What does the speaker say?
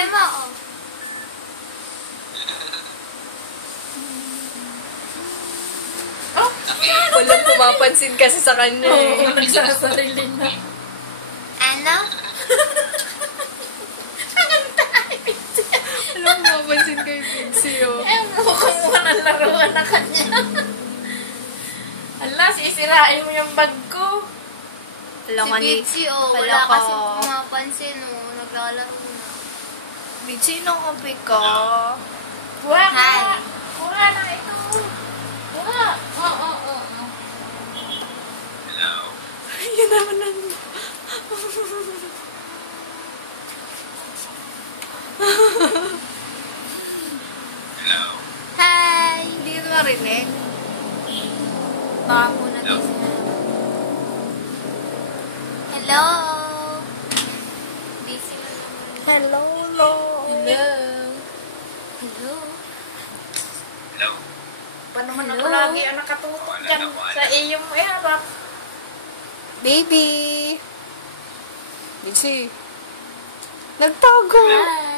Sabi mo, oh. Oh, walang pumapansin kasi sa kanya eh. Oo, nagsasarili na. Ano? Walang pumapansin kay Bitsy, oh. Eh, mukhang mo ng laruan na kanya. Ala, sisirain mo yung bag ko. Alam Si Bitsy, oh. Wala Wala ka. kasi pumapansin, oh. Naglalaro na. Bitsy, nung kape ka. Kuha ka. Hi. Kuha na ito. Kuha. Oo. Yun naman lang. Hi! Hindi ka marinig. Baka mo nagising na. Hello! Busy na. Hello, hello. Hello? Paano man ako Hello? lagi ang nakatutok dyan sa iyong iharap? Baby. Bitsy. Nagtago. Hi!